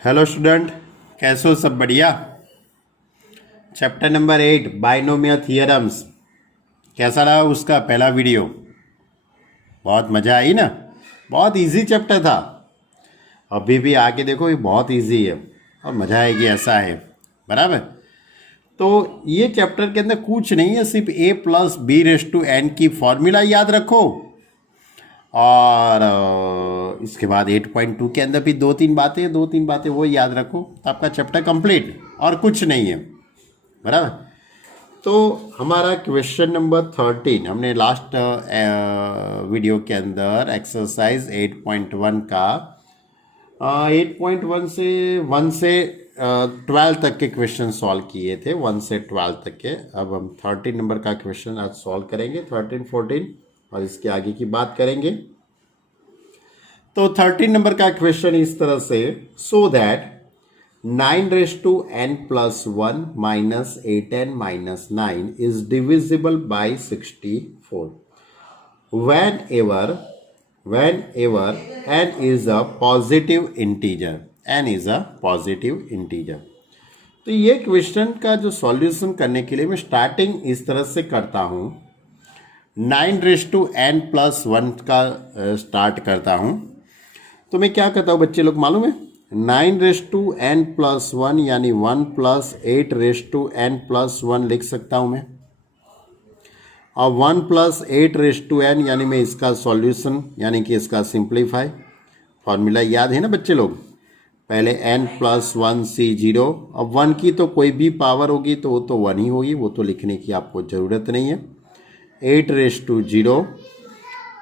Hello student, कैसे हो? सब बढ़िया। चैप्टर नंबर 8 बाइनोमियल थियरम्स, कैसा रहा उसका पहला वीडियो? बहुत मज़ा आई ना? बहुत इजी चैप्टर था। अभी भी आके देखो, ये बहुत इजी है और मज़ा आएगी, ऐसा है। बराबर। तो ये चैप्टर के अंदर कुछ नहीं है, सिर्फ a plus B raise to N की फॉर्मूला याद रखो और इसके बाद 8.2 के अंदर भी दो तीन बातें वो याद रखो, तो आपका चैप्टर कंप्लीट और कुछ नहीं है। बराबर। तो हमारा क्वेश्चन नंबर 13 हमने लास्ट वीडियो के अंदर एक्सरसाइज 8.1 का 8.1 से 1 से 12 तक के क्वेश्चन सॉल्व किए थे, 1 से 12 तक के। अब हम 13 नंबर का क्वेश्चन आज सॉल्व करेंगे, 13, 14 और इसके आगे की बात करेंगे। तो 13 नंबर का क्वेश्चन इस तरह से, so that 9 raised to n plus 1 minus 8n minus 9 is divisible by 64 whenever n is a positive integer, n is a positive integer। तो ये क्वेश्चन का जो सॉल्यूशन करने के लिए मैं स्टार्टिंग इस तरह से करता हूँ, 9 रेस टू n प्लस 1 का स्टार्ट करता हूँ। तो मैं क्या करता हूँ बच्चे लोग, मालूम है? 9 रेस टू एन प्लस 1 यानी 1 plus 8 raise to N plus 1 लिख सकता हूँ मैं। और 1 प्लस 8 रेस टू एन यानी मैं इसका सॉल्यूशन यानी कि इसका सिंप्लीफाई। फॉर्मूला याद है ना बच्चे लोग? पहले n प्लस 1 सी 0। अब 1 की तो कोई भी पावर होगी तो वो तो 1 ही होगी, वो तो लिखने की आपको ज़रूरत नहीं है। 8 raise to 0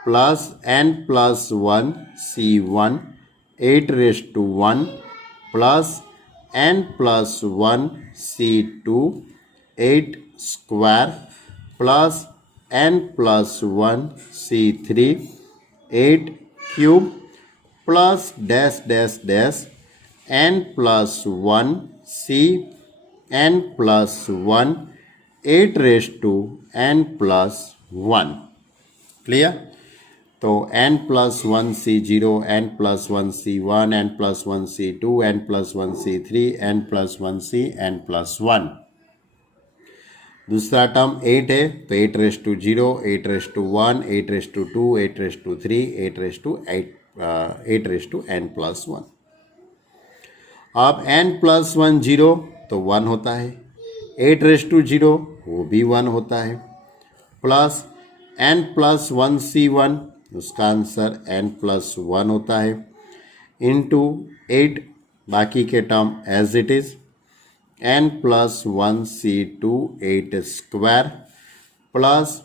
plus n plus 1 C 1, 8 raise to 1 plus n plus 1 C 2, 8 square plus n plus 1 C 3, 8 cube plus dash dash dash n plus 1 C n plus 1, 8 raise to n plus 1। Clear? तो n plus 1 C 0, n plus 1 C 1, n plus 1 C 2, n plus 1 C 3, n plus 1 C n plus 1। दूसरा term 8 है, तो 8 raise to 0, 8 raise to 1, 8 raise to 2, 8 raise to 3, 8 raise to 8 raise to n plus 1। अब n plus 1 0 तो 1 होता है, 8 raise to 0 वो भी 1 होता है, प्लस n प्लस 1 सी 1, उसका आंसर n प्लस 1 होता है, इंटू 8 बाकी के term as it is, n plus 1 C 2 8 square plus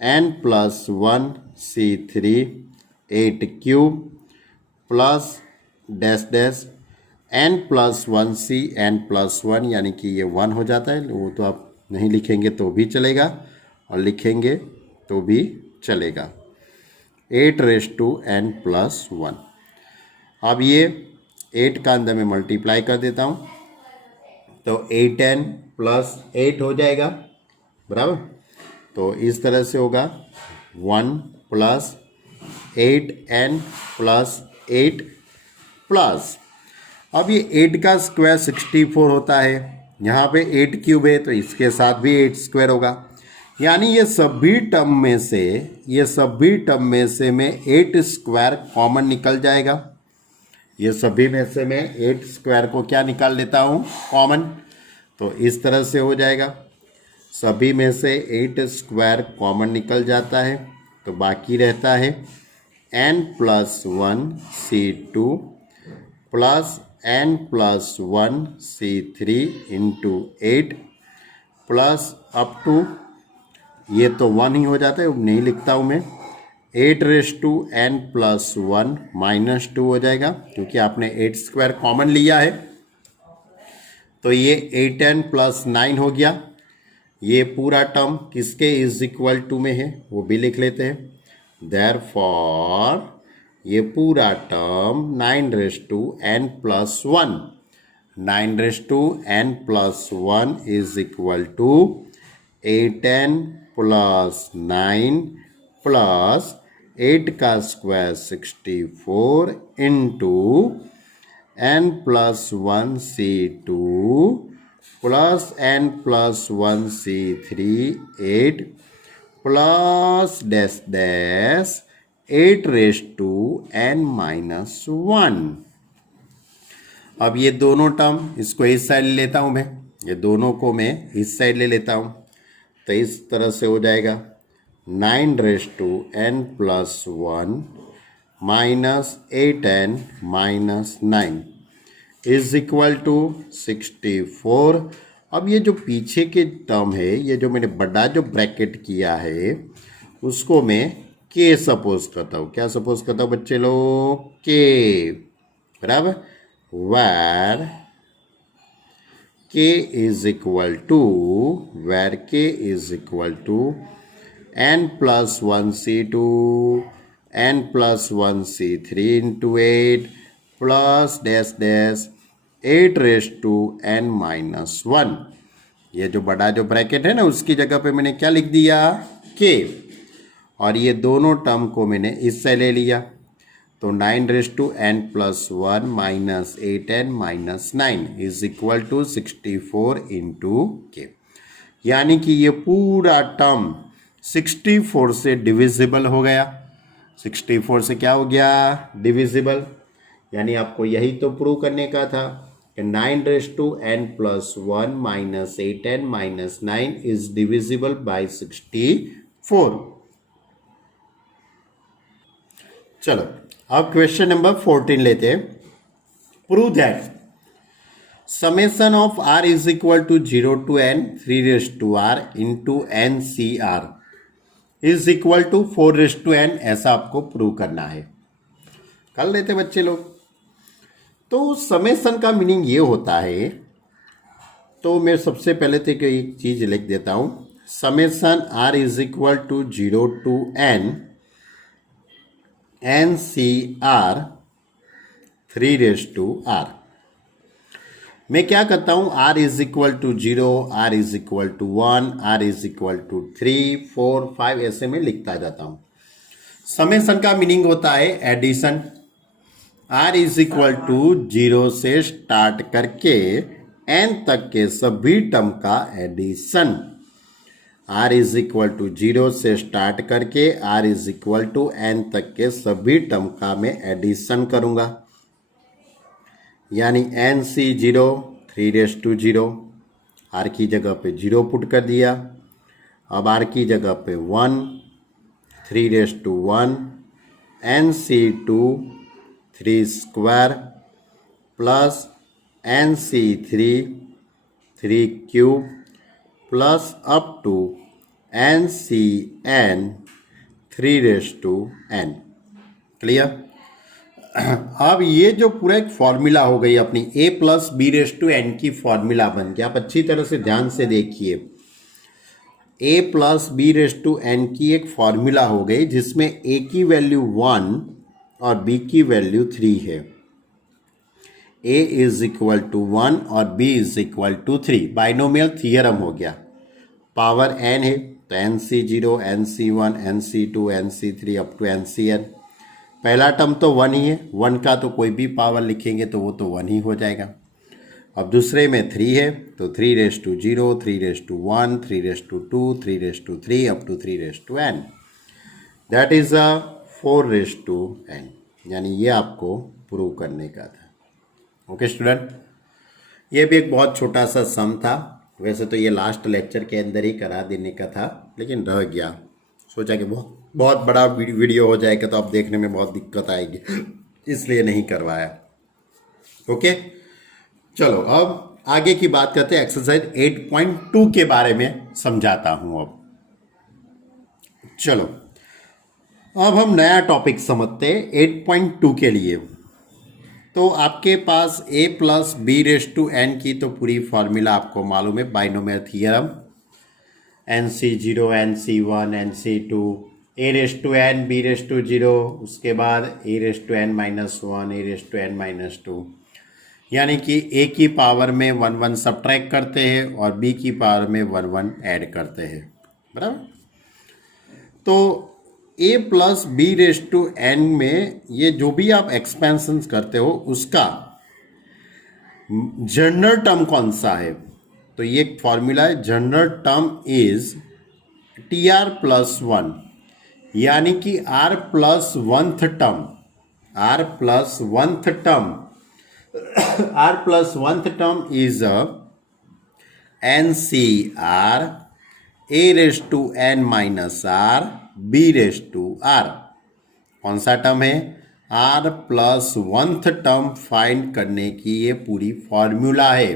n plus 1 C 3 8 cube plus dash dash n plus 1 C n plus 1 यानी कि ये 1 हो जाता है। वो तो आप नहीं लिखेंगे तो भी चलेगा और लिखेंगे तो भी चलेगा। 8 रेस टू n प्लस 1। अब ये 8 का अंदर में मल्टीप्लाई कर देता हूँ तो 8n प्लस 8 हो जाएगा। बराबर। तो इस तरह से होगा 1 प्लस 8n प्लस 8 प्लस, अब ये 8 का स्क्वायर 64 होता है, यहाँ पे 8 क्यूब है तो इसके साथ भी 8 स्क्वायर होगा, यानी ये सभी टर्म में से मैं 8 स्क्वायर कॉमन निकल जाएगा। ये सभी में से मैं 8 स्क्वायर को क्या निकाल लेता हूँ? कॉमन। तो इस तरह से हो जाएगा, सभी में से 8 स्क्वायर कॉमन निकल जाता है तो बाकी रहता है n plus 1 C 2 plus n plus 1 C 3 into 8 plus up to, ये तो 1 ही हो जाता है, नहीं लिखता हूँ मैं, 8 raise to n plus 1 minus 2 हो जाएगा क्योंकि आपने 8 स्क्वायर कॉमन लिया है। तो ये 8n प्लस 9 हो गया। ये पूरा टर्म किसके इज इक्वल टू में है वो भी लिख लेते हैं। देयरफॉर ये पूरा term 9 raise to n plus 1, 9 raise to n plus 1 is equal to 8n plus 9 plus 8 का square 64 into n plus 1 C2 plus n plus 1 C3 8 plus dash dash 8 raised to n minus 1। अब ये दोनों term, इसको इस side ले लेता हूँ मैं, ये दोनों को मैं इस साइड ले लेता हूँ, तो इस तरह से हो जाएगा 9 raise to n plus 1 minus 8n minus 9 is equal to 64। अब ये जो पीछे के टर्म है, ये जो मैंने बड़ा जो ब्रैकेट किया है उसको मैं k सपोज करता हूँ। क्या सपोज करता हूँ बच्चे लोग? k, बराबर, where k is equal to n plus 1 C2 n plus 1 C3 into 8 plus dash dash 8 raised to n minus 1। ये जो बड़ा जो ब्रैकेट है ना, उसकी जगह पे मैंने क्या लिख दिया? k, और ये दोनों टर्म को मैंने इससे ले लिया, तो 9 raise to n plus 1 minus 8n minus 9 is equal to 64 into k. यानी कि ये पूरा टर्म 64 से डिविजिबल हो गया। 64 से क्या हो गया? डिविजिबल। यानी आपको यही तो प्रूव करने का था कि 9 raise to n plus 1 minus 8n minus 9 is divisible by 64। चलो अब क्वेश्चन नंबर 14 लेते हैं। Prove that summation of r is equal to 0 to n 3 raise to r into n C r is equal to 4 raise to n, ऐसा आपको prove करना है। कर लेते बच्चे लोग। तो समेशन का मीनिंग ये होता है, तो मैं सबसे पहले तो एक चीज लिख देता हूं, summation r is equal to 0 to n NCR 3 raise to r। मैं क्या करता हूं, r is equal to 0, r is equal to 1, r is equal to 3, 4, 5 ऐसे में लिखता जाता हूं। समेशन का मीनिंग होता है addition. r is equal to 0 से स्टार्ट करके n तक के सभी टर्म का addition. r is equal to 0 से स्टार्ट करके r is equal to n तक के सभी टर्म का मैं एडिशन करूंगा। यानी NC0 3 रेज टू 0, r की जगह पे 0 पुट कर दिया। अब r की जगह पे 1 3 raise to 1 NC2 3 square plus NC3 3 cube plus up to NCN 3 raise to n। Clear? अब ये जो पूरा एक फॉर्मूला हो गई अपनी a plus b raise to n की फॉर्मूला बन गया। आप अच्छी तरह से ध्यान से देखिए, a plus b raise to n की एक फॉर्मूला हो गई जिसमें a की वैल्यू 1 और b की वैल्यू 3 है। a इज इक्वल टू 1 और b is equal to 3, binomial theorem हो गया। पावर n है तो NC0 NC1 NC2 NC3 up to NCN। पहला टर्म तो 1 ही है, 1 का तो कोई भी पावर लिखेंगे तो वो तो 1 ही हो जाएगा। अब दूसरे में 3 है तो 3 raise to 0, 3 raise to 1, 3 raise to 2, 3 raise to 3 to टू 3 raise to n, that is a 4 raise to n। यानी ये आपको प्रूव करने का था। ओके स्टूडेंट, ये भी एक बहुत छोटा सा सम था। वैसे तो ये लास्ट लेक्चर के अंदर ही करा देने का था, लेकिन रह गया। सोचा कि बहुत बड़ा वीडियो हो जाएगा तो अब देखने में बहुत दिक्कत आएगी, इसलिए नहीं करवाया। ओके चलो अब आगे की बात करते हैं। एक्सरसाइज 8.2 के बारे में समझाता हूं। अब चलो अब हम नया टॉपिक समझते हैं 8.2 के लिए। तो आपके पास a plus b raise to n की तो पूरी फॉर्मूला आपको मालूम है, binomial theorem. NC0 NC1 NC2 a raise to n b raise to 0, उसके बाद a raise to n minus 1 a raise to n minus 2। यानी कि a की पावर में 1 1 सब्ट्रैक्ट करते हैं और b की पावर में 1 1 ऐड करते हैं, बराबर। तो a plus b raise to n में ये जो भी आप एक्सपेंशन करते हो उसका जनरल टर्म कौन सा है? तो ये एक फॉर्मूला है, general term is TR plus 1, यानी कि R plus oneth term, R plus oneth term, R plus oneth term is NCR A raise to N minus R B raise to R। कौन सा टर्म है? R plus oneth term find करने की ये पूरी formula है,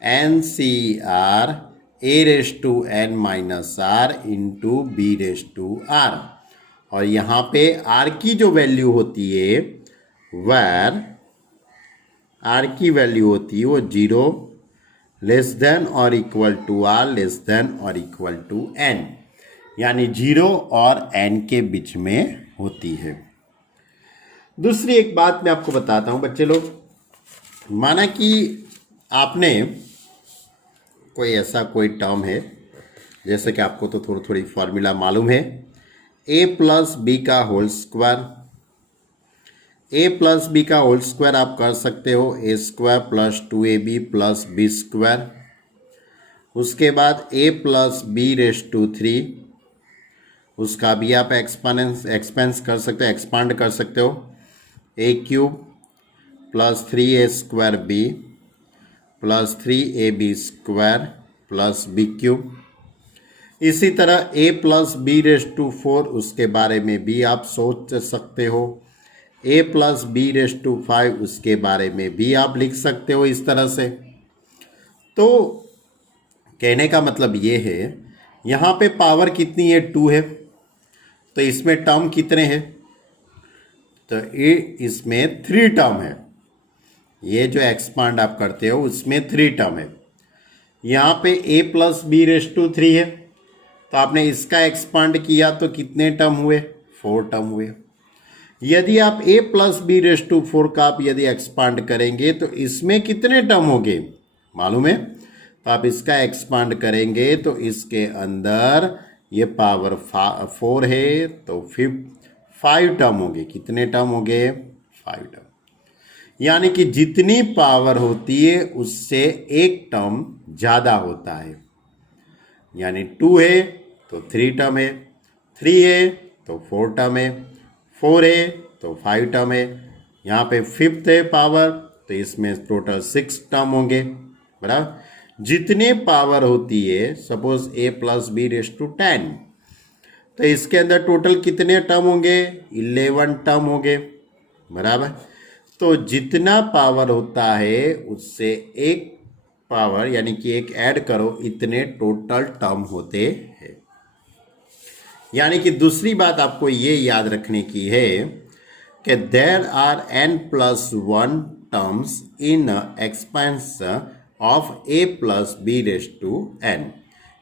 NCR A raise to N minus R into B raise to R। और यहाँ पे R की जो वैल्यू होती है, वेर R की वैल्यू होती है वो 0 less than or equal to R less than or equal to N, यानी 0 और N के बीच में होती है। दूसरी एक बात मैं आपको बताता हूँ बच्चे लोग, माना कि आपने कोई टर्म है, जैसे कि आपको तो थोड़ी फॉर्मूला मालूम है, a प्लस बी का whole square, a plus b का होल स्क्वायर आप कर सकते हो a square plus 2ab plus b square. उसके बाद a plus b raise to 3, उसका भी आप एक्सपेंस कर सकते हो, एक्सपांड कर सकते हो, a cube plus 3a square b plus 3ab square plus b cube. इसी तरह a plus b raise to 4, उसके बारे में भी आप सोच सकते हो, a plus b raise to 5, उसके बारे में भी आप लिख सकते हो इस तरह से। तो कहने का मतलब ये है, यहाँ पे पावर कितनी है? 2 है, तो इसमें टर्म कितने हैं? तो इसमें 3 टर्म है, ये जो एक्सपांड आप करते हो उसमें 3 टर्म है। यहाँ पे a plus b raise to 3 है, तो आपने इसका एक्सपांड किया तो कितने टर्म हुए? 4 टर्म हुए। यदि आप a plus b raise to 4 का आप यदि एक्सपांड करेंगे तो इसमें कितने टर्म होंगे मालूम है? तो आप इसका एक्सपांड करेंगे तो इसके अंदर ये पावर 4 है, तो 5 टर्म होंगे। कितने टर्म होंगे? 5 टर्म। यानी कि जितनी पावर होती है उससे एक टर्म ज़्यादा होता है, यानी 2 है तो 3 टर्म है, 3 है तो 4 टर्म है, 4 है तो 5 टर्म है, यहाँ पे 5th है पावर, तो इसमें टोटल 6 टर्म होंगे, बराबर। जितने पावर होती है, suppose a plus b raise to 10, तो इसके अंदर टोटल कितने टर्म होंगे? 11 टर्म होंगे, बराबर। तो जितना पावर होता है उससे एक पावर यानी कि एक ऐड करो, इतने टोटल टर्म होते हैं। यानी कि दूसरी बात आपको ये याद रखने की है कि there are n plus 1 terms in expansion of a plus b raise to n,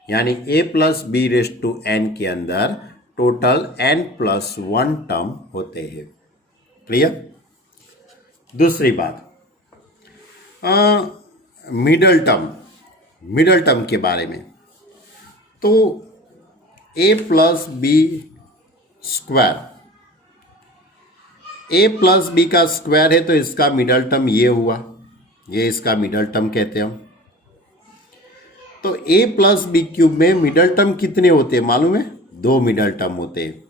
यानी a plus b raise to n के अंदर टोटल n प्लस 1 टर्म होते हैं। क्लियर? दूसरी बात, मिडल टर्म के बारे में, तो a plus b square, a plus b का स्क्वायर है तो इसका मिडल टर्म ये हुआ, ये इसका मिडल टर्म कहते हैं हम। तो a प्लस बी क्यूब में मिडल टर्म कितने होते हैं मालूम है? 2 मिडल टर्म होते हैं।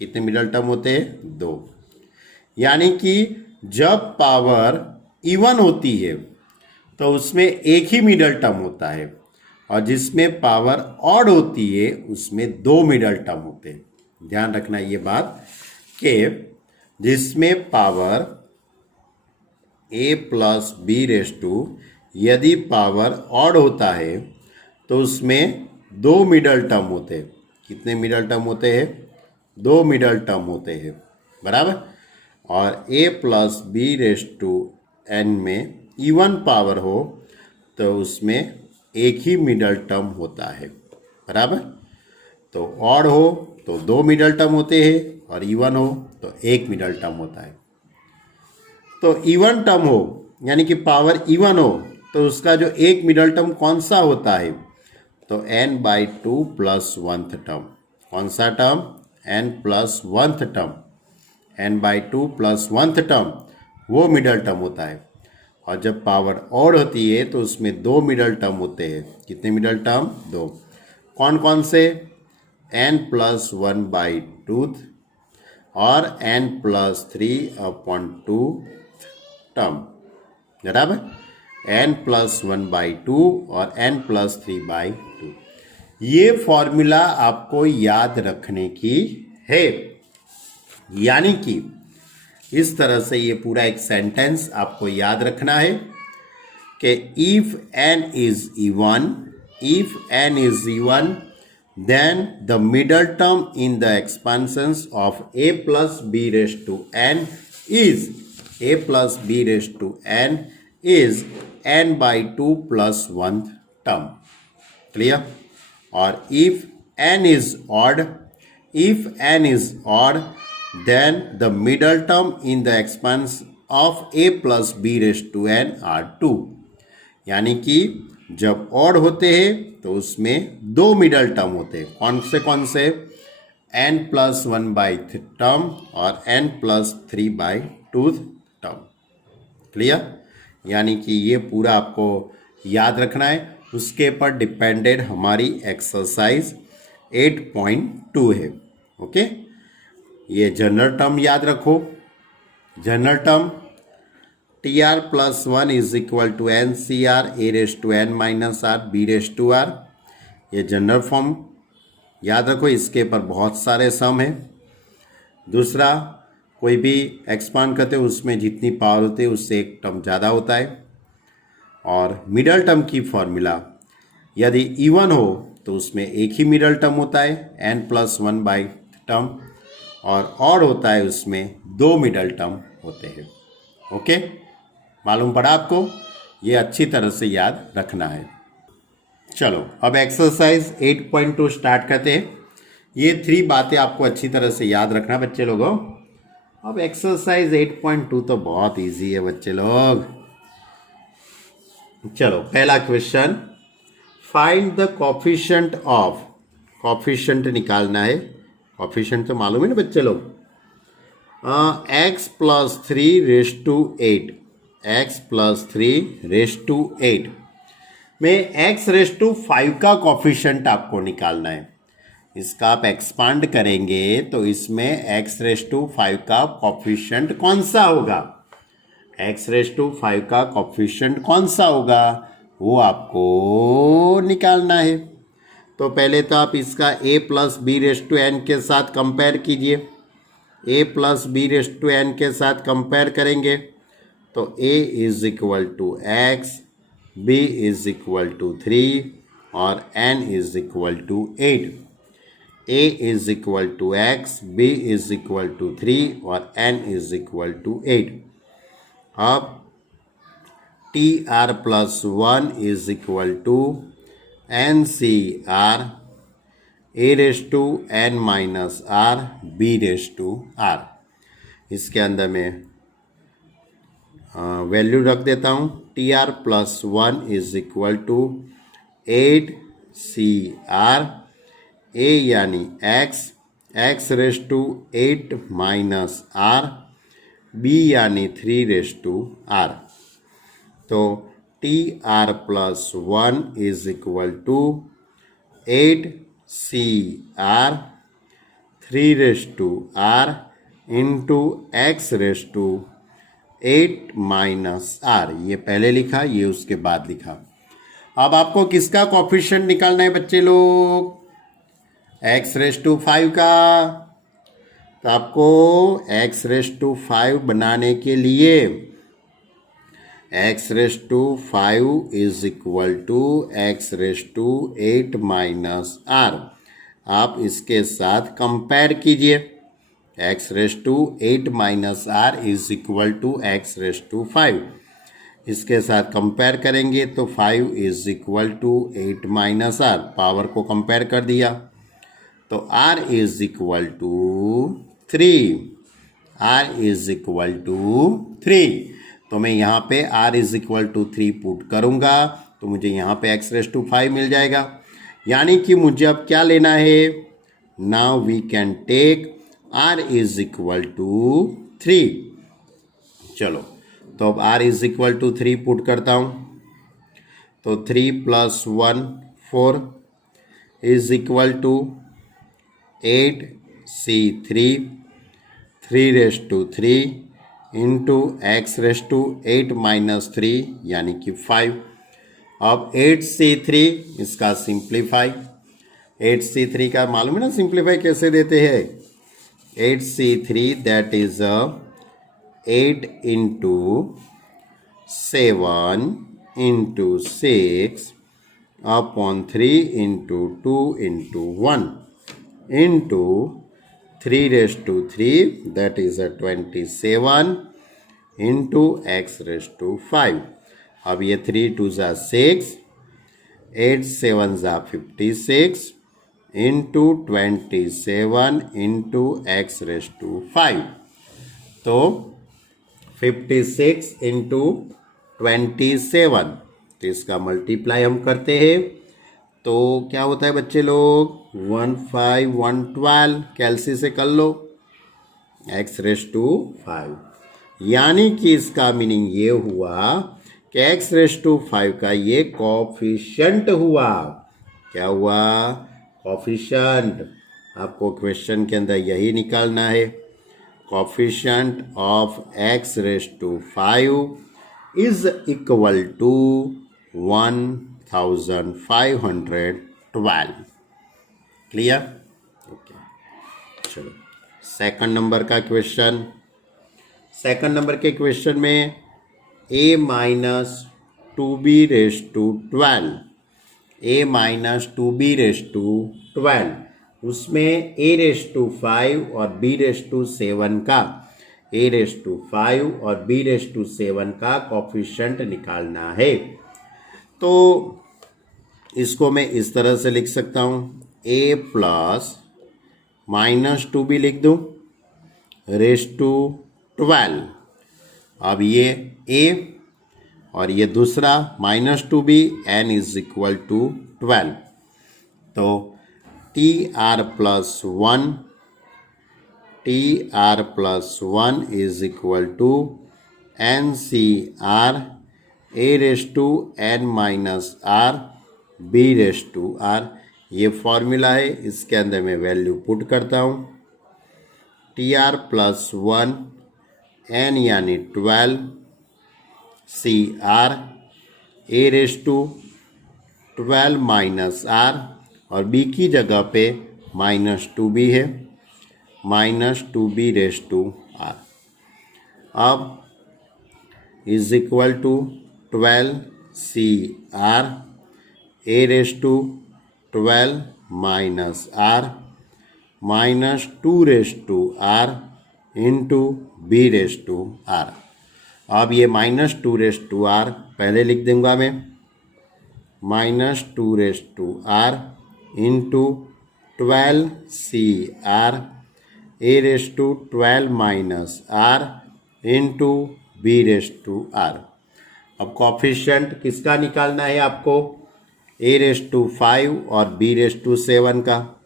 कितने मिडल टर्म होते हैं? 2। यानी कि जब पावर इवन होती है तो उसमें एक ही मिडल टर्म होता है, और जिसमें पावर ऑड होती है उसमें 2 मिडल टर्म होते हैं। ध्यान रखना ये बात कि जिसमें power a plus b raise to, यदि पावर ऑड होता है तो उसमें 2 मिडल टर्म होते हैं। कितने मिडल टर्म होते हैं? 2 मिडल टर्म होते हैं, बराबर। और a plus b raise to n में इवन पावर हो तो उसमें एक ही मिडल टर्म होता है, बराबर। तो ऑड हो तो 2 मिडल टर्म होते हैं, और इवन हो तो 1 मिडल टर्म होता है। तो इवन टर्म हो यानी कि पावर इवन हो तो उसका जो एक मिडल टर्म कौन सा होता है? तो n/2 प्लस 1th टर्म। कौन सा term? n plus 1th term, n/2 plus 1th term वो मिडल टर्म होता है। और जब पावर ऑड होती है तो उसमें 2 मिडल टर्म होते हैं। कितने मिडल टर्म? 2। कौन कौन से? n+1/2 और n+3/2 टर्म, बराबर। n+1/2 और n+3/2। ये फॉर्मूला आपको याद रखने की है, यानी कि इस तरह से ये पूरा एक सेंटेंस आपको याद रखना है कि if n is even then the middle term in the expansions of a plus b raised to n is n/2 plus 1th term. Clear? Or if n is odd, then the middle term in the expanse of a plus b raised to n are 2. यानी कि जब odd होते हैं तो उसमें 2 middle term होते हैं। कौन से? n+1/3 टर्म और n+3/2 टर्म। क्लियर? यानी कि ये पूरा आपको याद रखना है। उसके पर डिपेंडेड हमारी एक्सरसाइज 8.2 है। ओके, ये जनरल टर्म याद रखो। General term TR+1 is equal to NCR a raised to n minus r b raised to r। ये जनरल फॉर्म याद रखो, इसके पर बहुत सारे सम हैं। दूसरा, कोई भी एक्सपांड करते हो उसमें जितनी पावर होती है उससे एक टर्म ज़्यादा होता है। और मिडल टर्म की फॉर्मूला यदि इवन हो तो उसमें एक ही मिडल टर्म होता है n+1 टर्म, और ऑड होता है उसमें 2 मिडल टर्म होते हैं। ओके, मालूम पड़ा आपको? ये अच्छी तरह से याद रखना है। चलो अब एक्सरसाइज 8.2 स्टार्ट करते हैं। ये 3 बातें आपको अच्छी तरह से याद रखना बच्चे लोगों। अब एक्सरसाइज 8.2 तो बहुत इजी है बच्चे लोग। चलो पहला question, find the coefficient of, coefficient निकालना है। कोफिशिएंट तो मालूम है ना बच्चे लोग, x+3 में x⁵ का कोफिशिएंट आपको निकालना है। इसका आप एक्सपांड करेंगे तो इसमें x⁵ का कोफिशिएंट कौन सा होगा? x⁵ का कोफिशिएंट कौन सा होगा वो आपको निकालना है। तो पहले तो आप इसका a+b⁵n के साथ कंपेयर कीजिए। a+b⁵n के साथ कंपेयर करेंगे तो a = x, b = 3 और n = 8। a = x, b = 3 और n = 8। अब TR+1 = NCR a⁻n−r b⁻r। इसके अंदर में वैल्यू रख देता हूँ। TR+1 = 8CR, a यानी x, x⁸ b यानी 3⁻r। तो TR+1 = 8CR 3⁻r into x⁻⁻r। ये पहले लिखा, ये उसके बाद लिखा। अब आपको किसका कोफिशिएंट निकालना है बच्चे लोग? x⁵ का। तो आपको x⁵ बनाने के लिए x⁵ = x⁸ आप इसके साथ कंपेयर कीजिए। x⁸ = x⁵ इसके साथ कंपेयर करेंगे तो 5 = 8−r, पावर को कंपेयर कर दिया तो r = 3। तो मैं यहाँ पे r = 3 पुट करूँगा तो मुझे यहाँ पे x⁵ मिल जाएगा। यानी कि मुझे अब क्या लेना है? Now we can take r = 3। चलो तो अब r is equal to 3 put करता हूँ, तो 3 + 1 4 is equal to 8c3 3 into x⁻8 - 3 यानी कि 5। अब 8c3 इसका सिंप्लीफाई, 8c3 का मालूम है ना सिंप्लीफाई कैसे देते हैं। 8c3 that is 8 into 7 into 6 upon 3 into 2 into 1 into 3 that is 27 into x⁻5। अब ये 3 2 ज़ा 6, 8 7 ज़ा 56 इंटू 27 इंटू x⁻5। तो 56 इंटू 27, तो इसका मल्टीप्लाई हम करते हैं तो क्या होता है बच्चे लोग, 15112 कैलसी से कर लो x⁻5। यानी कि इसका मीनिंग ये हुआ कि x⁻5 का ये कोफिशिएंट हुआ। क्या हुआ, कोफिशिएंट। आपको क्वेश्चन के अंदर यही निकालना है, coefficient of x⁻5 is equal to 1512। Clear? Okay, चलो सेकंड नंबर का क्वेश्चन। सेकंड नंबर के क्वेश्चन में a-2b⁻12, a-2b⁻12, उसमें a⁻5 और b⁻7 का, a⁻5 और b⁻7 का कोफिशिएंट निकालना है। तो इसको मैं इस तरह से लिख सकता हूँ, a + -2b लिख दूँ ⁻12। अब ये a और ये दूसरा -2b, n is equal to 12। तो tr+1 is equal to ncr a⁻n-r b⁻r। ये फॉर्मूला है, इसके अंदर मैं वैल्यू पुट करता हूँ। tr+1 n यानी 12 cr a⁻12 - r और b की जगह पे -2b है, -2b⁻r। अब is equal to 12 cr a⁻12 - r -2r into b⁻r। अब ये -2r पहले लिख दूंगा मैं, -2r into 12 cr a⁻12 - r into b⁻r। अब कोफिशिएंट किसका निकालना है आपको, a⁻5 और b⁻7 का।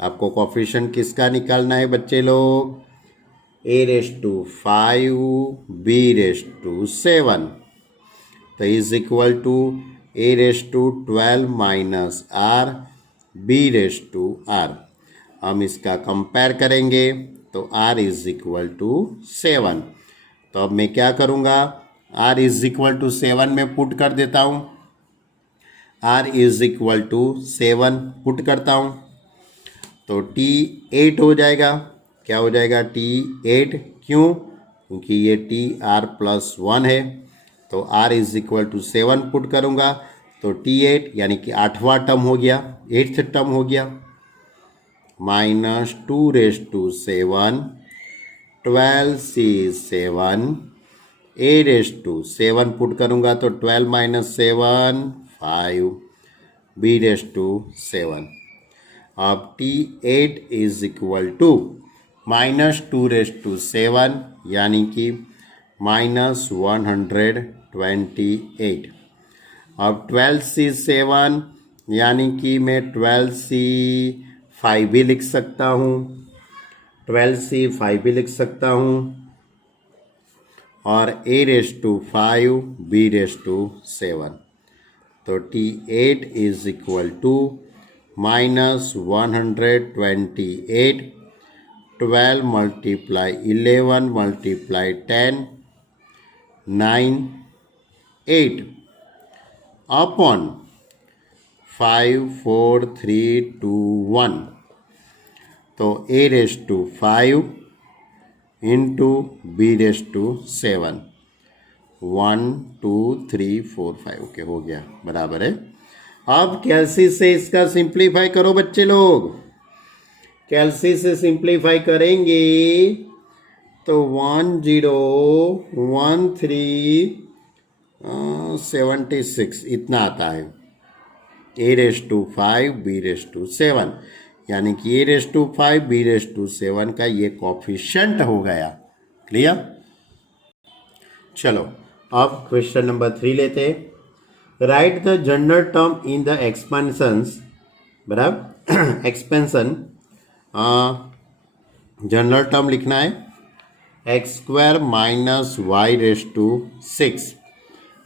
आपको कोफिशिएंट किसका निकालना है बच्चे लोग, a⁻5 b⁻7, तो is equal to a⁻12 - r b⁻r। हम इसका कंपेयर करेंगे तो r इज इक्वल टू 7। तो अब मैं क्या करूँगा, r इज इक्वल टू 7 में पुट कर देता हूँ, r is equal to 7 put करता हूँ तो t8 हो जाएगा। क्या हो जाएगा, t8। क्यों, क्योंकि ये tr+1 है, तो r is equal to 7 put करूँगा तो t8 यानी कि 8वां टर्म हो गया, 8th टर्म हो गया, -2�7 12c7 a⁻7 पुट करूँगा तो 12 - 7 5 b⁻7। अब t8 इज इक्वल टू -2�7 यानी कि -128। अब 12c7 यानी कि मैं 12c5 भी लिख सकता हूँ, 12c5 भी लिख सकता हूँ। और a⁵ b⁵7। तो T8 is equal to -128, 12 multiply 11 multiply 10, 9, 8 upon 5, 4, 3, 2, 1। तो a⁵ इंटू b⁵7, 1, 2, 3, 4, 5। ओके, हो गया, बराबर है। अब कैलसी से इसका सिंप्लीफाई करो बच्चे लोग। कैलसी से सिंप्लीफाई करेंगे तो 101376 इतना आता है, a⁵ b⁵7, यानी कि a⁵ b⁵7 का ये कोफिशिएंट हो गया। क्लियर? चलो अब क्वेश्चन नंबर 3 लेते हैं। Right the general term in the expansions, बराबर एक्सपेंशन जनरल टर्म लिखना है x² - y⁻6।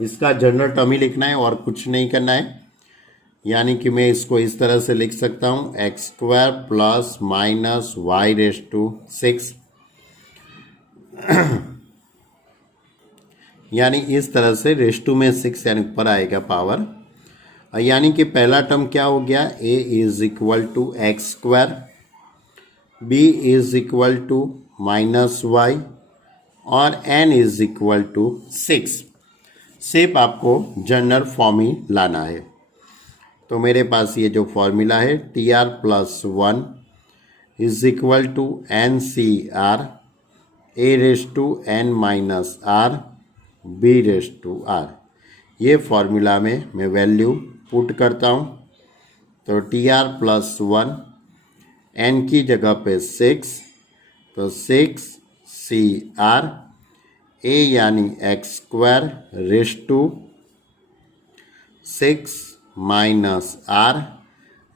इसका जनरल टर्म ही लिखना है और कुछ नहीं करना है। यानी कि मैं इसको इस तरह से लिख सकता हूँ x² + y⁻6, यानी इस तरह से रेशटू में 6 यानी ऊपर आएगा पावर। यानी कि पहला टर्म क्या हो गया, a is equal to x², b is equal to -y और n इज इक्वल टू 6। सिर्फ आपको जनरल फॉर्म ही लाना है। तो मेरे पास ये जो फॉर्मूला है TR+1 is equal to NCR a⁻n−r b⁻r। ये फॉर्मूला में मैं वैल्यू पुट करता हूँ। तो TR+1 n की जगह पे 6, तो 6CR a यानी x² 6 -r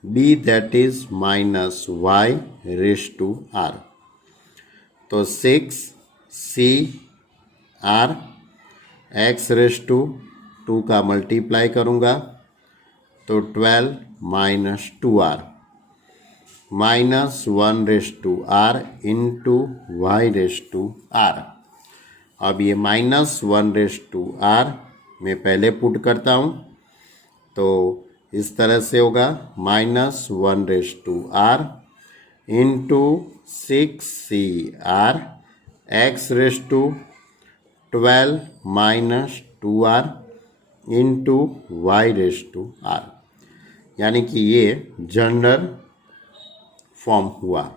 b that is -y⁻r। तो 6CR x⁻² का मल्टीप्लाई करूँगा तो 12 - 2r -1/r इंटू y⁻r। अब ये -1/r मैं पहले पुट करता हूँ, तो इस तरह से होगा -1/r into 6CR x⁻12 - 2r into y⁻r। यानी कि ये जनरल फॉर्म हुआ।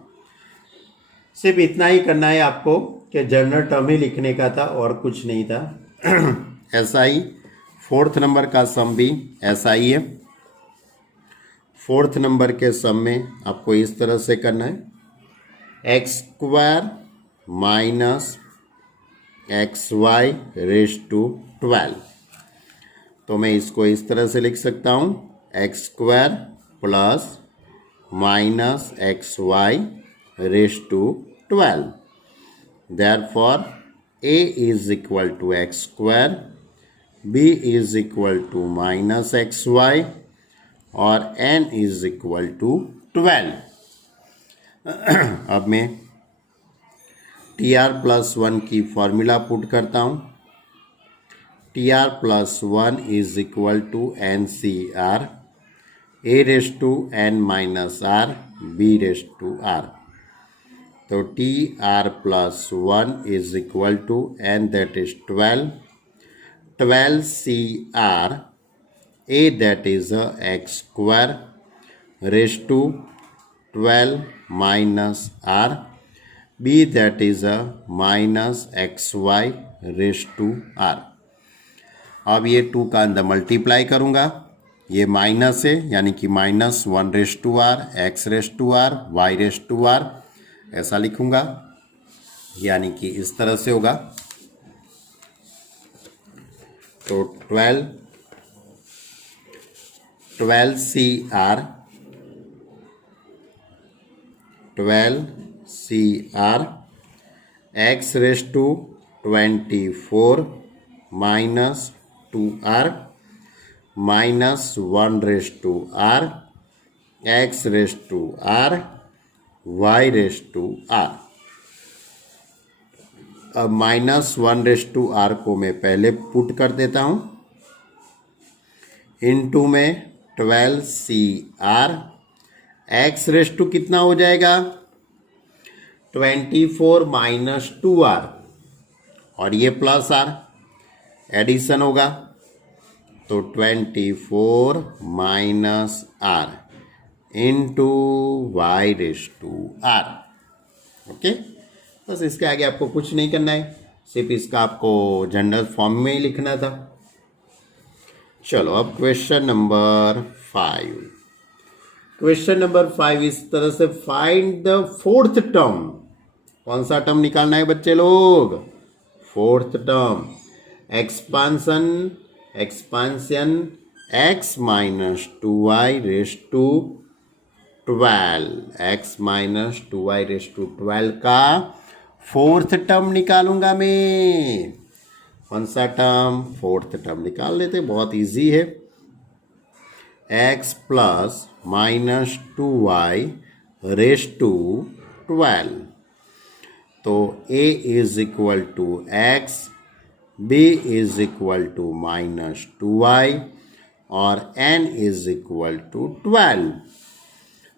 सिर्फ इतना ही करना है आपको कि जनरल टर्म ही लिखने का था और कुछ नहीं था। ऐसा ही 4th नंबर का सम भी ऐसा ही है। 4th नंबर के सम में आपको इस तरह से करना है x² - xy⁻12। तो मैं इसको इस तरह से लिख सकता हूँ x² + -xy⁻12। Therefore a is equal to x², b is equal to -xy और n is equal to 12। अब मैं TR+1 की फॉर्मूला पुट करता हूँ। TR+1 is equal to NCR a⁻n−r b⁻r। तो TR+1 is equal to n that is 12, 12CR a that is x²⁻12 -r b that is -xy⁻r। अब ये 2 का अंदर मल्टीप्लाई करूँगा, ये माइनस है यानी कि -1/r x⁻r y⁻r ऐसा लिखूँगा, यानी कि इस तरह से होगा। तो 12CR x⁻12 24 minus 2r minus 1 raise to r x raise to r y raise to r। अब माइनस 1 रेस टू r को मैं पहले पुट कर देता हूँ, इनटू में 12cr, x रेस टू कितना हो जाएगा 24 माइनस 2r और ये प्लस r, एडिशन होगा तो 24 minus r into y raise to r। Okay, बस इसके आगे आपको कुछ नहीं करना है, सिर्फ इसका आपको जनरल फॉर्म में ही लिखना था। चलो अब क्वेश्चन नंबर 5। क्वेश्चन नंबर 5 इस तरह से, फाइंड द फोर्थ टर्म। कौन सा टर्म निकालना है बच्चे लोग? Fourth term, expansion x minus 2y raise to 12, x minus 2y raise to 12 का फोर्थ टर्म निकालूंगा मैं। कौन सा टर्म? फोर्थ टर्म निकाल लेते, बहुत इजी है। x plus minus 2y raise to 12, तो a is equal to x, b is equal to minus 2y और n इज इक्वल टू 12।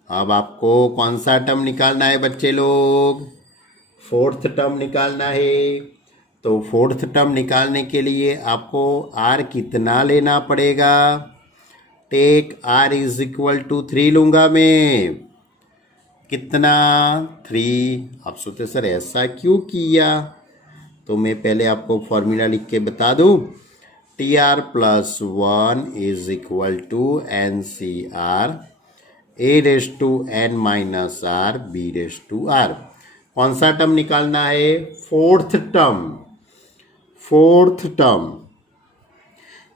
अब आपको कौन सा टर्म निकालना है बच्चे लोग? फोर्थ टर्म निकालना है। तो फोर्थ टर्म निकालने के लिए आपको r कितना लेना पड़ेगा? Take r is equal to 3 लूँगा मैं। कितना? 3। आप सोचते सर ऐसा क्यों किया? तो मैं पहले आपको फॉर्मूला लिख के बता दूँ। tr plus 1 is equal to ncr a raise to n minus r b raise to r। कौन सा टर्म निकालना है? Fourth term. फोर्थ टर्म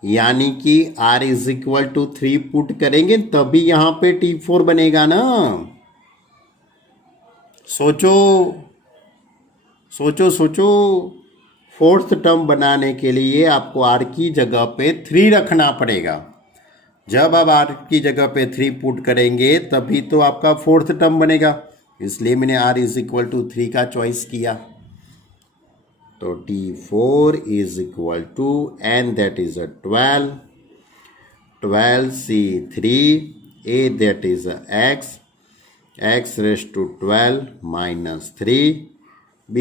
यानी कि r is equal to 3 put करेंगे तभी यहाँ पे t4 बनेगा ना। सोचो सोचो सोचो, फोर्थ टर्म बनाने के लिए आपको r की जगह पे 3 रखना पड़ेगा। जब आप r की जगह पे 3 पुट करेंगे तभी तो आपका फोर्थ टर्म बनेगा, इसलिए मैंने r इज इक्वल टू 3 का चॉइस किया। तो t4 is equal to n that is 12, 12c3 a that is x raise to 12 minus 3 b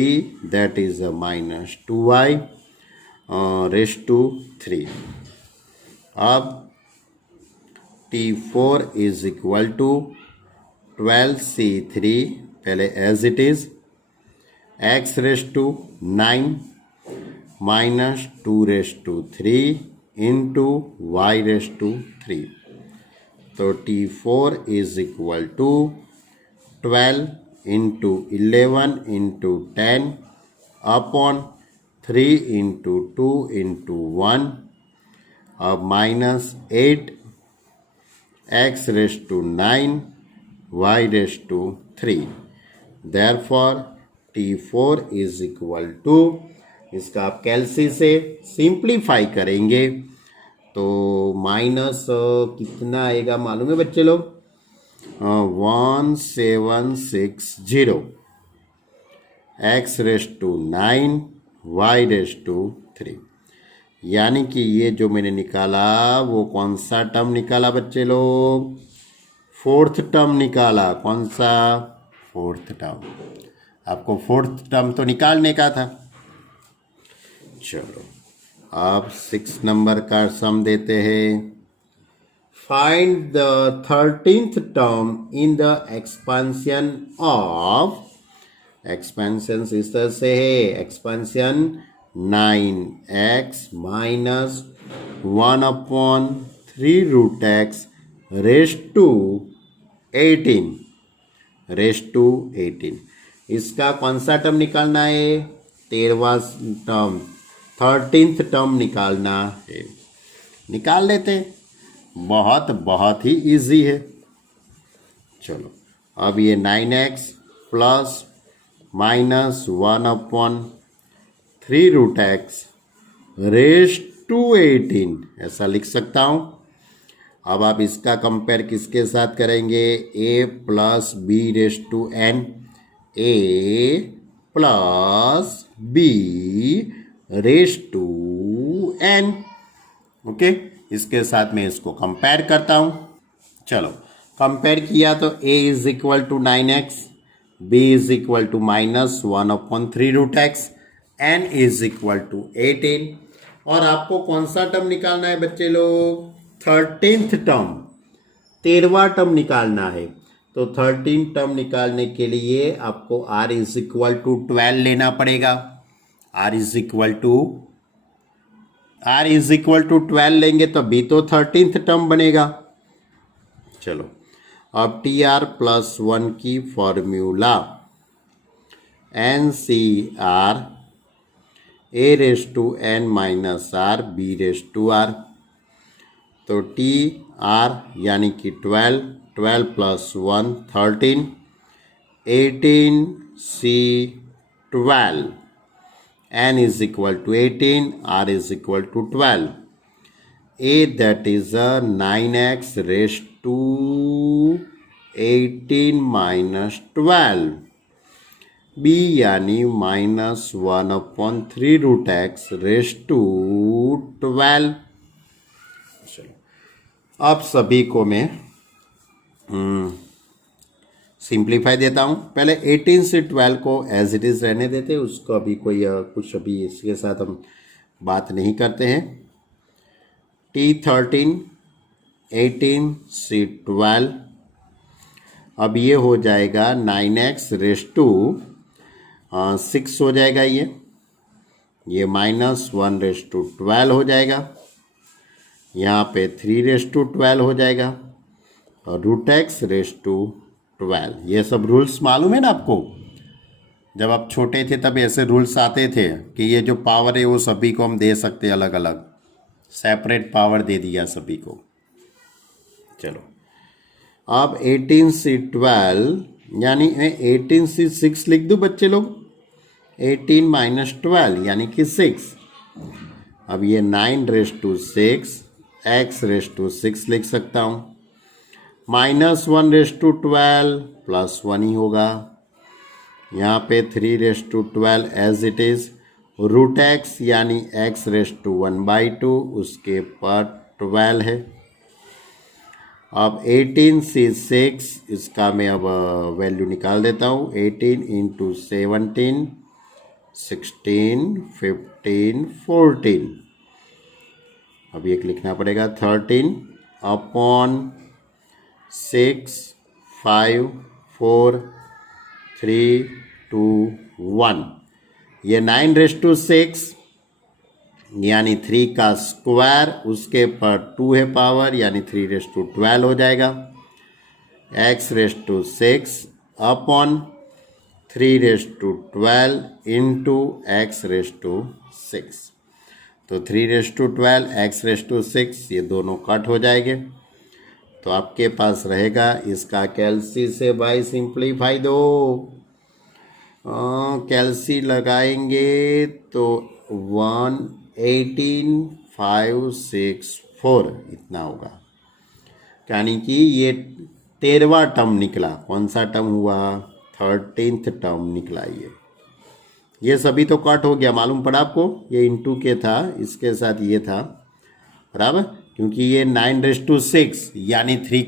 that is minus 2y raise to 3। अब t4 is equal to 12c3 पहले as it is x raise to 9 minus 2 raise to 3 into y raise to 3। तो t4 is equal to 12 into 11 into 10 upon 3 into 2 into 1, अब minus 8 x raise to 9 y raise to 3। Therefore t4 is equal to, इसका आप कैलसी से simplify करेंगे तो minus कितना आएगा मालूम है बच्चे लोग? 1760 x raise to 9 y raise to 3। यानी कि ये जो मैंने निकाला वो कौन सा टर्म निकाला बच्चे लोग? फोर्थ टर्म निकाला। कौन सा? Fourth term. आपको फोर्थ टर्म तो निकालने का था। चलो अब 6 नंबर का सम देते हैं। Find the 13th term in the expansion of, expansion इस तरह से है, expansion 9x minus 1 upon 3 root x raise to 18, raise to 18। इसका कौन सा टर्म निकालना है? 13वां टर्म, 13th टर्म निकालना है। निकाल लेते, बहुत ही इजी है। चलो अब ये 9x plus minus 1 upon 3√x raise to 18, ऐसा लिख सकता हूँ। अब आप इसका कंपेयर किसके साथ करेंगे, a plus b raise to n, a plus b raise to n। Okay, इसके साथ मैं इसको कंपेयर करता हूँ। चलो कंपेयर किया तो a is equal to 9x, b is equal to -1/3√x, n is equal to 18। और आपको कौन सा टर्म निकालना है बच्चे लोग, 13th टर्म, 13वां टर्म निकालना है। तो 13 टर्म निकालने के लिए आपको r इज इक्वल टू 12 लेना पड़ेगा। r इज इक्वल टू 12 लेंगे तो भी तो 13th टर्म बनेगा। चलो अब TR+1 की फॉर्मूला NCR a⁻n−r b⁻r। तो TR यानी कि 12, 12 + 1 13, 18C 12, n is equal to 18, r is equal to 12, a that is a 9x raised to 18 minus 12, b यानी -1/3√x raised to 12। अब सभी को मैं सिंप्लीफाई देता हूँ। पहले 18 से 12 को एज इट इज़ रहने देते हैं, उसको अभी कोई कुछ अभी इसके साथ हम बात नहीं करते हैं। T13 18 से 12, अब ये हो जाएगा 9x रेज टू 6 हो जाएगा, ये -1 रेज टू 12 हो जाएगा, यहाँ पे 3 रेज टू 12 हो जाएगा और √x रेज टू 12। ये सब रूल्स मालूम है ना आपको, जब आप छोटे थे तब ऐसे रूल्स आते थे कि ये जो पावर है वो सभी को हम दे सकते हैं, अलग अलग सेपरेट पावर दे दिया सभी को। चलो अब 18 से 12 यानी 18 से 6 लिख दूँ बच्चे लोग, 18 - 12 यानी कि 6। अब ये 9 raise to 6 x raise to 6 लिख सकता हूँ, -1 रेज टू 12 +1 ही होगा, यहाँ पे 3 raise to 12 as it is, √x यानी x रेज टू 1/2 उसके पर 12 है। अब 18 से 6 इसका मैं अब वैल्यू निकाल देता हूँ, 18 × 17 16 15 14। अब एक लिखना पड़ेगा 13/6 5 4 3 2 1। ये 9 रेज टू 6 यानी 3 का स्क्वायर, उसके पर 2 है पावर यानी 3 रेज टू 12 हो जाएगा, x raise to 6 upon 3 raise to 12 into x raise to 6। तो 3 raise to 12 x raise to 6 ये दोनों कट हो जाएंगे, तो आपके पास रहेगा इसका कैलसी से भाई सिंप्लीफाई दो। कैलसी लगाएंगे तो 118,564 इतना होगा, यानी कि ये 13वां टर्म निकला। कौन सा टर्म हुआ, 13th टर्म निकला। ये सभी तो कट हो गया, मालूम पड़ा आपको, ये इंटू के था, इसके साथ ये था बराबर, क्योंकि ये 9 रेज टू 6 यानी 3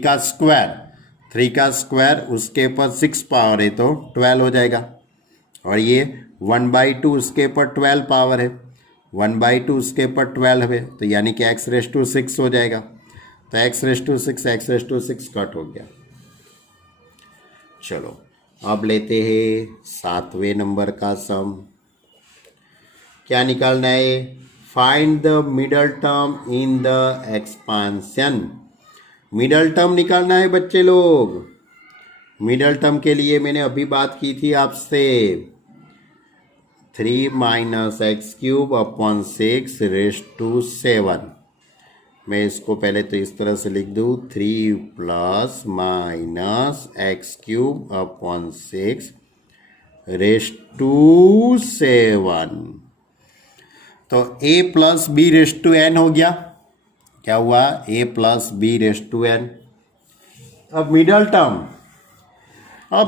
का स्क्वायर उसके पर 6 पावर है तो 12 हो जाएगा, और ये 1/2 उसके पर 12 पावर है, 1/2 उसके पर 12 है, तो यानी कि x रेज टू 6 हो जाएगा। तो x रेज टू 6 कट हो गया। चलो अब लेते हैं 7वें नंबर का सम। क्या निकालना है, find the middle term in the expansion. Middle term निकालना है बच्चे लोग। मिडल टर्म के लिए मैंने अभी बात की थी आपसे, 3 - x³ / 6 रेज टू 7। मैं इसको पहले तो इस तरह से लिख दूँ, 3 + -x³ / 6 रेज टू 7। तो a plus B raise to n हो गया। क्या हुआ? a plus B raise to n. अब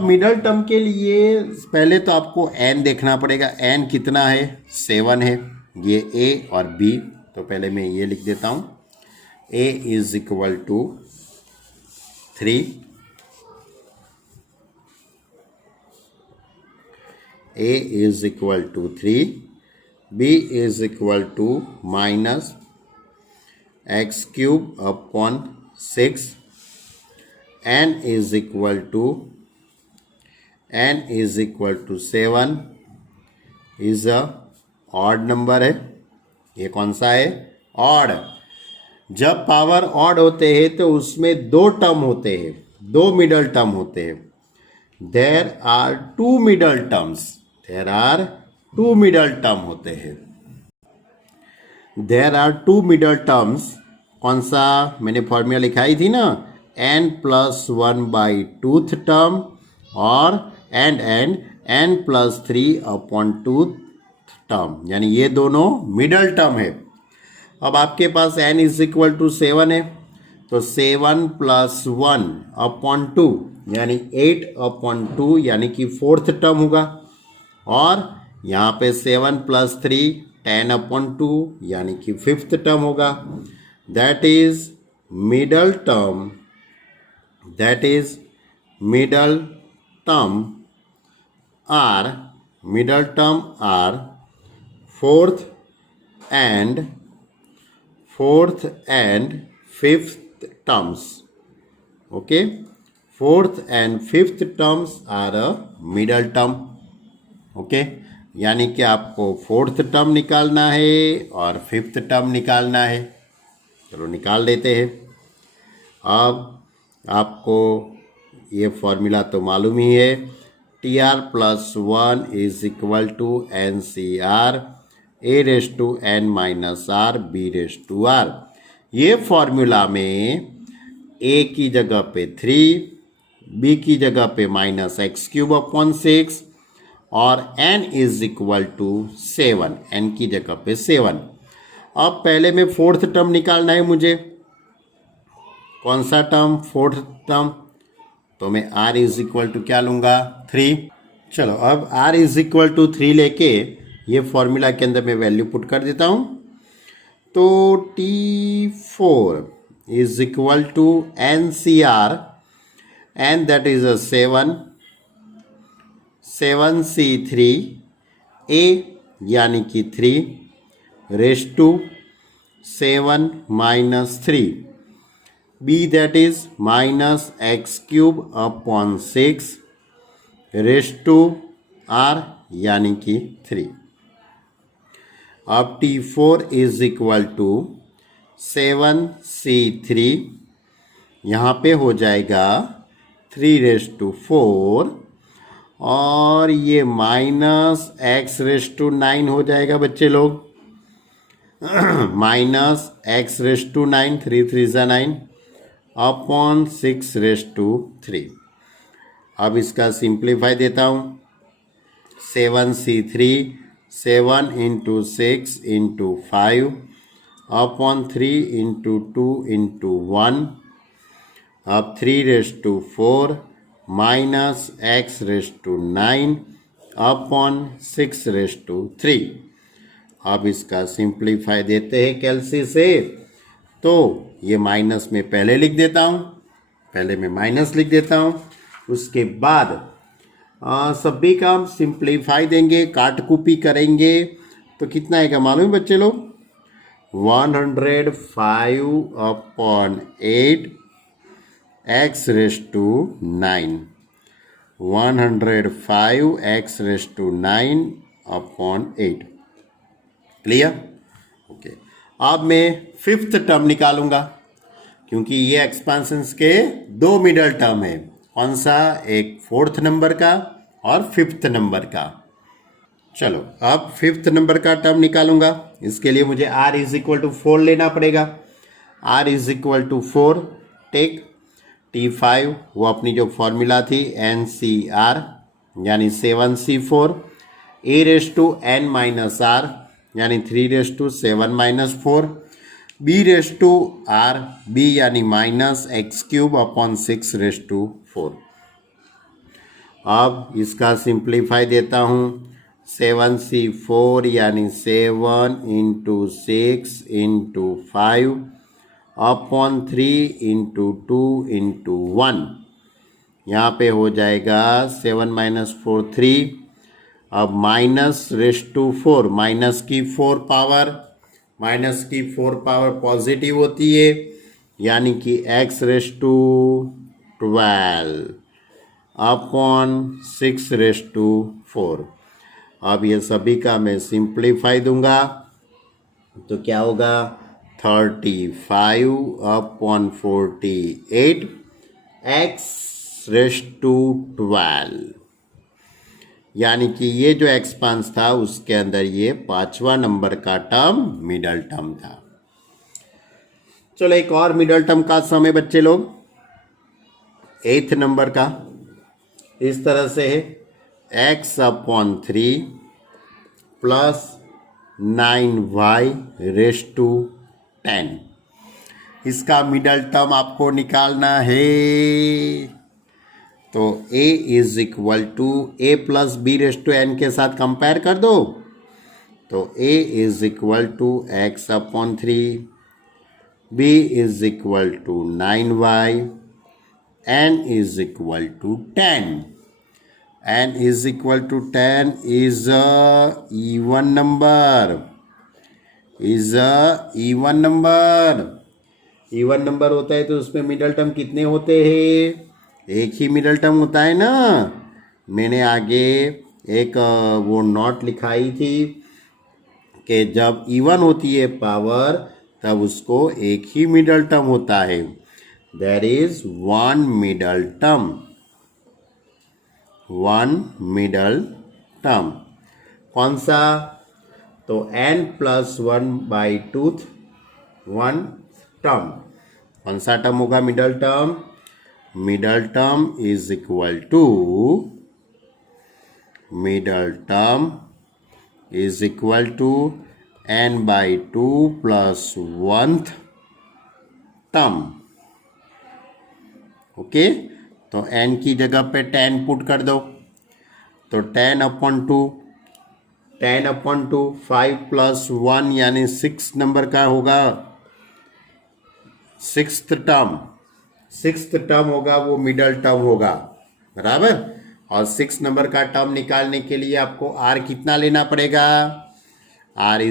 मिडल टर्म के लिए पहले तो आपको n देखना पड़ेगा। n कितना है? 7 है। ये a और b, तो पहले मैं ये लिख देता हूँ। a is equal to 3, a is equal to 3, b is equal to minus x cube upon 6, n is equal to 7 is a odd number है। ये कौन सा है? ऑड। जब पावर ऑड होते हैं तो उसमें दो टर्म होते हैं, दो मिडल टर्म होते हैं। There are two middle terms होते हैं। There are two middle terms. कौन सा? मैंने फॉर्मूला लिखाई थी ना, n प्लस 1/2 टर्म और n प्लस 3/2 टर्म, यानी ये दोनों मिडल टर्म है। अब आपके पास n इज इक्वल टू 7 है, तो 7 प्लस 1/2 यानी 8/2 यानी कि फोर्थ टर्म होगा। और यहाँ पे 7 प्लस 3 10/2 यानी कि फिफ्थ टर्म होगा। That is middle term are fourth and fifth terms. Okay, fourth and fifth terms are a middle term. Okay, यानी कि आपको फोर्थ टर्म निकालना है और फिफ्थ टर्म निकालना है। चलो निकाल देते हैं। अब आपको ये फॉर्मूला तो मालूम ही है, TR plus 1 is equal to NCR A raise to n minus R B raise to R। ये फॉर्मूला में A की जगह पे 3, B की जगह पे माइनस एक्स क्यूब अपॉन 6 और n is equal to 7, n की जगह पे 7। अब पहले में फोर्थ टर्म निकालना है मुझे। कौन सा टर्म? Fourth term. तो मैं r इज इक्वल टू क्या लूँगा? 3। चलो अब r इज इक्वल टू 3 लेके ये फॉर्मूला के अंदर मैं वैल्यू पुट कर देता हूँ। तो T4 is equal to NCR and that is a 7C3 A यानी कि 3 raise to 7 minus 3 B that is minus x cube upon 6 raise to R यानी कि 3। अब T4 is equal to 7C3, यहाँ पे हो जाएगा 3 रेस टू 4 और ये माइनस एक्स रेस टू 9 हो जाएगा बच्चे लोग। माइनस एक्स रेस टू 9, 3 3 ज़ा 9 अपॉन 6 रेस टू 3। अब इसका सिंप्लीफाई देता हूँ। 7C3 7 into 6 into 5 upon 3 into 2 into 1। अब 3 raise to 4 minus X raise to 9 upon 6 raise to 3। अब इसका सिंप्लीफाई देते हैं कैलसी से, तो ये माइनस में पहले लिख देता हूँ, पहले मैं माइनस लिख देता हूँ। उसके बाद सभी का हम सिंप्लीफाई देंगे, काट कूपी करेंगे तो कितना आएगा मालूम है बच्चे लोग? 105 upon 8 X raise to 9। 105 X raise to 9 upon 8। Clear? Okay, अब मैं फिफ्थ टर्म निकालूंगा क्योंकि ये एक्सपेंशंस के दो मिडल टर्म है। कौन सा? एक फोर्थ नंबर का और फिफ्थ नंबर का। चलो अब फिफ्थ नंबर का टर्म निकालूंगा। इसके लिए मुझे r इज इक्वल टू 4 लेना पड़ेगा। r is equal to 4 take T5, वो अपनी जो फॉर्मूला थी NCR यानी 7C4 A raise to n minus R यानी 3⁻7 - 4, b⁻r, b यानी -x³/6⁴। अब इसका सिंप्लीफाई देता हूँ। 7c4 यानी 7 × 6 × 5/3 × 2 × 1। यहाँ पे हो जाएगा 7 - 4 3। अब -⁴, माइनस की 4 पावर पॉजिटिव होती है, यानी कि x⁴/6⁴। अब ये सभी का मैं सिंप्लीफाई दूंगा तो क्या होगा 35/48 x⁴ यानी कि ये जो एक्सपांस था उसके अंदर ये 5वां नंबर का टर्म मिडल टर्म था। चलो एक और मिडल टर्म का सम है बच्चे लोग, 8th नंबर का। इस तरह से है x/3 + 9y⁻10। इसका मिडल टर्म आपको निकालना है। तो a = a + b⁻n के साथ कंपेयर कर दो। तो a = x/3, b = 9y, n = 10. n = 10 is a even number. Even number होता है तो उसमें मिडल टर्म कितने होते हैं? एक ही मिडल टर्म होता है ना। मैंने आगे एक वो नोट लिखाई थी कि जब इवन होती है पावर तब उसको एक ही मिडल टर्म होता है। There is one middle term. कौन सा? तो n+1/2 वन टर्म। कौन सा टर्म होगा middle term? Middle term is equal to n/2 + 1th term. Okay, तो n की जगह पे 10 पुट कर दो। तो 10/2, 5 + 1 यानी 6 नंबर का होगा। सिक्स्थ टर्म होगा, वो मिडल टर्म होगा, बराबर। और 6 नंबर का टर्म निकालने के लिए आपको r कितना लेना पड़ेगा? r =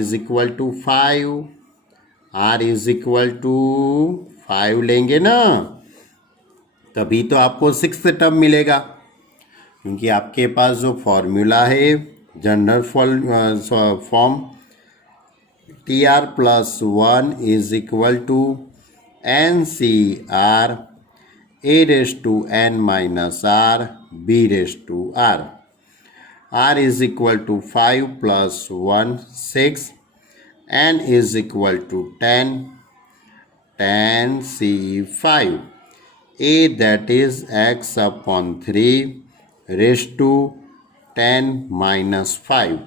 5 लेंगे ना, तभी तो आपको 6th टर्म मिलेगा। क्योंकि आपके पास जो फॉर्मूला है general form TR + 1 = NCR (a⁻n - r b⁻r). r = 5 + 1 6, n = 10C5, a that is x/3 ⁻10 - 5,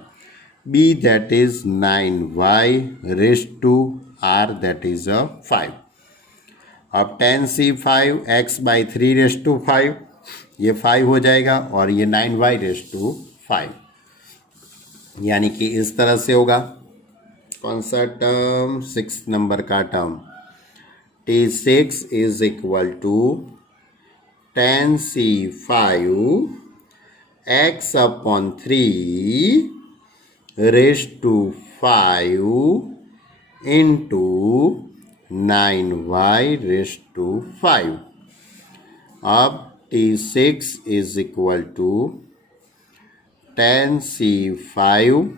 b that is 9y⁻r that is 5। अब 10C5 x/3 ये 5 हो जाएगा और ये 9y⁵5, यानी कि इस तरह से होगा। कौन सा टर्म? 6 नंबर का term. T6 = 10C5 x/3 × 9y⁵5। अब T6 = 10C5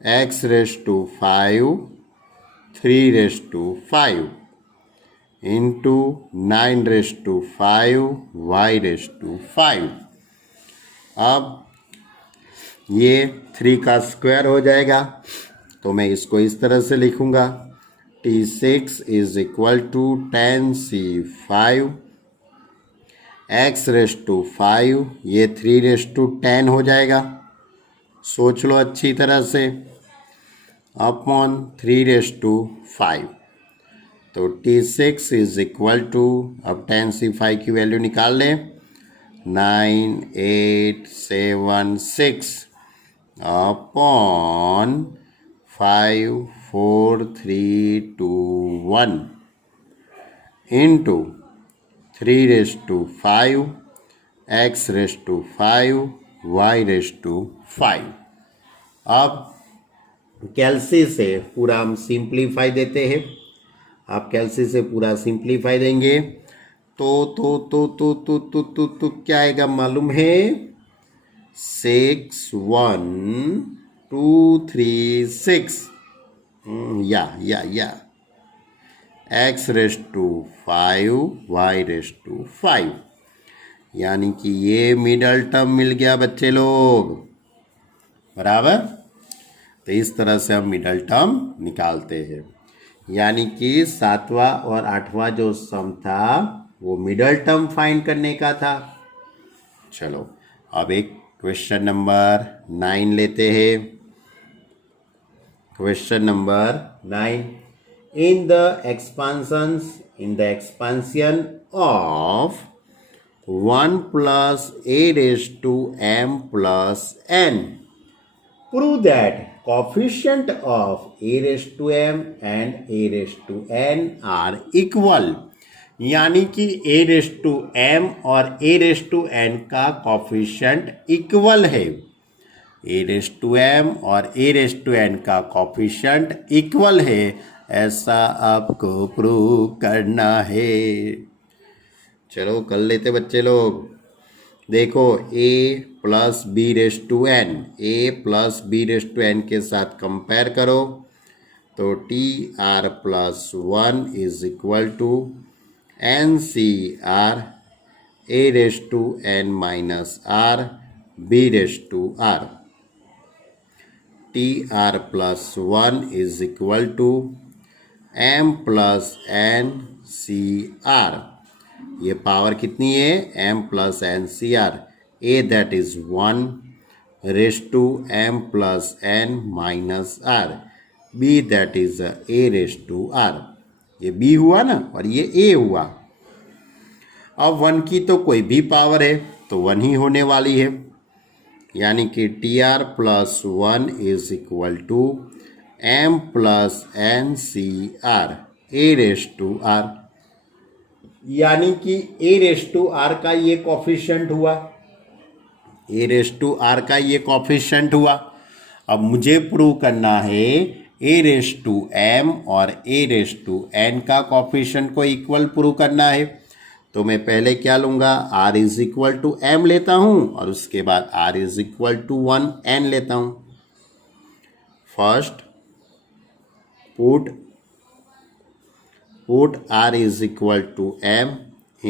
x/5 3/5 × 9/5y⁵5। अब ये 3 का स्क्वायर हो जाएगा, तो मैं इसको इस तरह से लिखूंगा। T6 = 10C5 x/5, ये 3/10 हो जाएगा। सोच लो अच्छी तरह से। अपॉन 3/5। तो T6 इज इक्वल टू, अब tan C5 की वैल्यू निकाल लें, 9876 अपॉन 54321 इंटू 3/5 x/5 y/5। अब कैलसी से पूरा हम सिंप्लीफाई देते हैं। आप कैलसी से पूरा सिंप्लीफाई देंगे तो क्या आएगा मालूम है, 61236 या x/5 y/5, यानी कि ये मिडल टर्म मिल गया बच्चे लोग, बराबर। तो इस तरह से हम मिडल टर्म निकालते हैं, यानी कि 7वां और 8वां जो सम था वो मिडल टर्म फाइंड करने का था। चलो अब एक क्वेश्चन नंबर 9 लेते हैं। Question number 9, in the expansion of 1 plus a raised to m plus n, prove that coefficient of a raised to m and a raised to n are equal। यानी कि a raised to m और a raised to n का coefficient equal है। a raised to m और a raised to n का coefficient equal है, ऐसा आपको प्रूव करना है। चलो कर लेते बच्चे लोग। देखो a plus B raised to N, a plus B raised to N के साथ कंपेयर करो तो TR+1 is equal to NCR a raised to n minus r b raised to r। TR+1 is equal to m plus n CR, ये power कितनी है, m plus N C R, a that is 1 raised to m plus n minus r, b that is a raised to r। ये b हुआ ना और ये a हुआ। अब 1 की तो कोई भी पावर है तो 1 ही होने वाली है, यानी कि TR+1 is equal to m plus N C R a raised to r, यानी कि a रेस्ट टू r का ये कॉफिशिएंट हुआ, a रेस्ट टू r का ये कॉफिशिएंट हुआ। अब मुझे प्रूव करना है a रेस्ट टू m और a रेस्ट टू n का कॉफिशिएंट को इक्वल प्रूव करना है। तो मैं पहले क्या लूँगा, r is equal to m लेता हूँ और उसके बाद r is equal to 1 n लेता हूँ। First put r is equal to m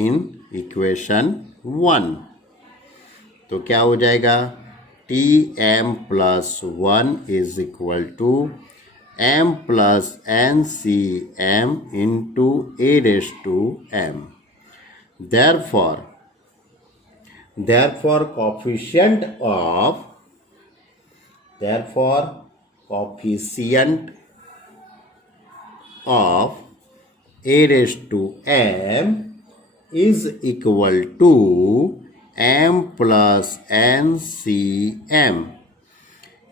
in equation 1, तो क्या हो जाएगा, Tm+1 is equal to m plus NCm into a raised to m। therefore coefficient of a raised to m is equal to m plus NCm,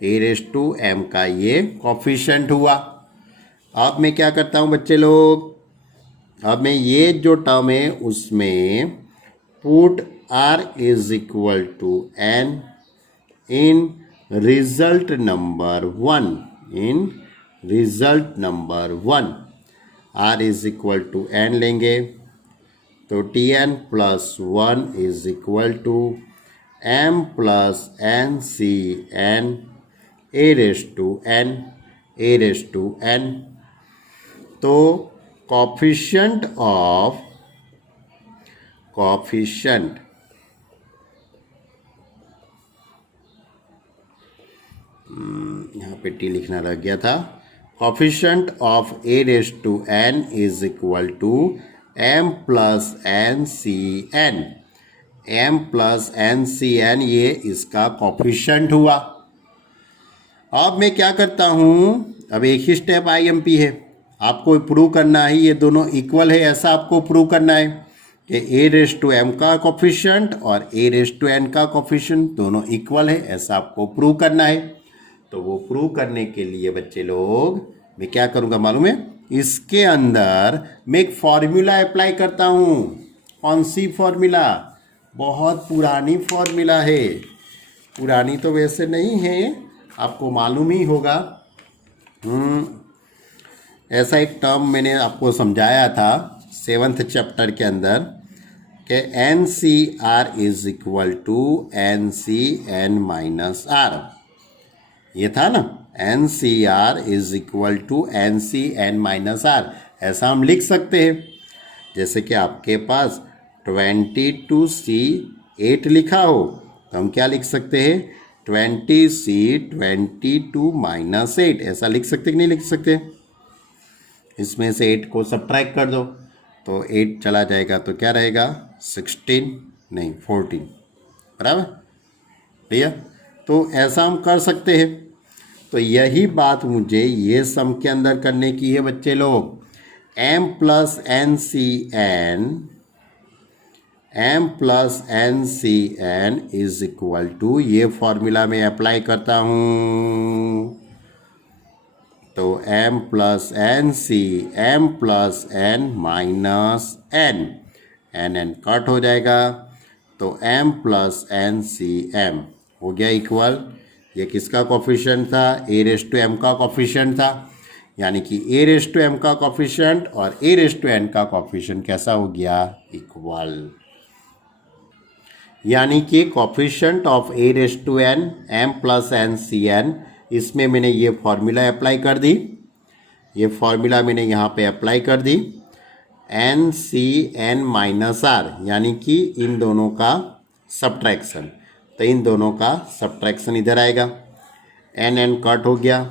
a raised to m का ये coefficient हुआ। अब मैं क्या करता हूँ बच्चे लोग, अब मैं ये जो टर्म है उसमें put r is equal to n in result number 1, r is equal to n लेंगे तो Tn+1 is equal to m plus NCn a raised to n। तो कोफिशिएंट यहाँ पे टी लिखना रह गया था, coefficient of a raised to n is equal to m plus NCn, m plus NCn ये इसका कोफिशिएंट हुआ। अब मैं क्या करता हूँ, अब एक ही स्टेप IMP है, आपको प्रूव करना है ये दोनों इक्वल है, ऐसा आपको प्रूव करना है कि a⁻m का कोफिशिएंट और a⁻n का कोफिशिएंट दोनों इक्वल है, ऐसा आपको प्रूव करना है। तो वो प्रूव करने के लिए बच्चे लोग मैं क्या करूँगा मालूम है, इसके अंदर मैं एक फॉर्मूला अप्लाई करता हूँ। कौन सी फॉर्मूला? बहुत पुरानी फॉर्मूला है, पुरानी तो वैसे नहीं है, आपको मालूम ही होगा। ऐसा एक टर्म मैंने आपको समझाया था 7th चैप्टर के अंदर कि NCR is equal to NCn-R। ये था ना, NCR is equal to NCn-R। ऐसा हम लिख सकते हैं, जैसे कि आपके पास 22C8 लिखा हो तो हम क्या लिख सकते हैं, 20C22-8 ऐसा लिख सकते कि नहीं लिख सकते। इसमें से 8 को सब्ट्रैक्ट कर दो तो 8 चला जाएगा तो क्या रहेगा, 16 नहीं 14, बराबर भैया। तो ऐसा हम कर सकते हैं। तो यही बात मुझे ये सम के अंदर करने की है बच्चे लोग। m plus NCn is equal to, ये फॉर्मूला में अप्लाई करता हूँ तो m plus n minus n cut हो जाएगा तो m प्लस NCm हो गया इक्वल। ये किसका कोफिशिएंट था, a⁻m का कोफिशिएंट था, यानी कि a⁻m का कोफिशिएंट और a⁻n का कोफिशिएंट कैसा हो गया, इक्वल। यानी कि coefficient of a⁻n m plus NCn, इसमें मैंने ये फॉर्मूला अप्लाई कर दी, ये फॉर्मूला मैंने यहाँ पे अप्लाई कर दी, NCn-R, यानी कि इन दोनों का सब्ट्रैक्शन। तो इन दोनों का सब्ट्रैक्शन इधर आएगा, n कट हो गया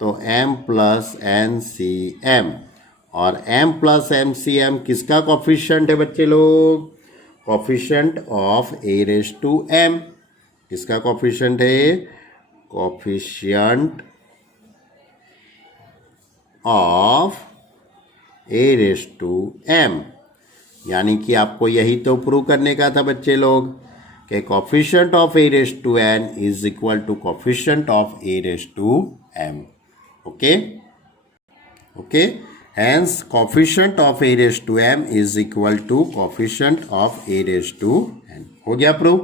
तो m प्लस NCm, और m प्लस NCm किसका कोफिशिएंट है बच्चे लोग, कोफिशिएंट ऑफ a⁻m। किसका कोफिशिएंट है, कोफिशिएंट ऑफ a⁻m। यानी कि आपको यही तो प्रूव करने का था बच्चे लोग कि coefficient of a⁻n is equal to coefficient of a⁻m। Okay, hence coefficient of a⁻m is equal to coefficient of a⁻n। हो गया प्रूव।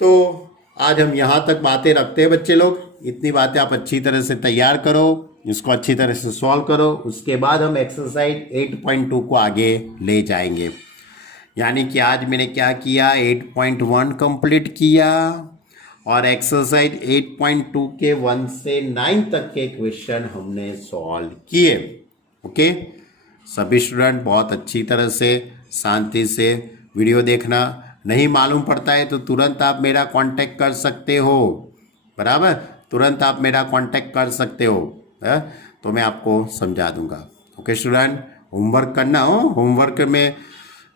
तो आज हम यहाँ तक बातें रखते हैं बच्चे लोग। इतनी बातें आप अच्छी तरह से तैयार करो, इसको अच्छी तरह से सॉल्व करो, उसके बाद हम एक्सरसाइज 8.2 को आगे ले जाएंगे। यानी कि आज मैंने क्या किया, 8.1 कंप्लीट किया और एक्सरसाइज 8.2 के 1 से 9 तक के क्वेश्चन हमने सॉल्व किए। ओके, सभी स्टूडेंट बहुत अच्छी तरह से शांति से वीडियो देखना। नहीं मालूम पड़ता है तो तुरंत आप मेरा कांटेक्ट कर सकते हो, बराबर, तुरंत आप मेरा कांटेक्ट कर सकते हो, तो मैं आपको समझा दूंगा। ओके स्टूडेंट, होमवर्क करना हो, होमवर्क में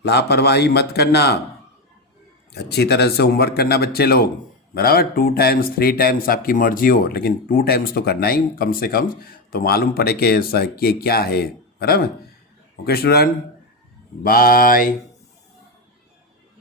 लापरवाही मत करना, अच्छी तरह से होमवर्क करना बच्चे लोग, बराबर। 2 टाइम्स 3 टाइम्स आपकी मर्जी हो, लेकिन 2 टाइम्स तो करना ही कम से कम, तो मालूम पड़े कि क्या है, बराबर। Okay student, bye.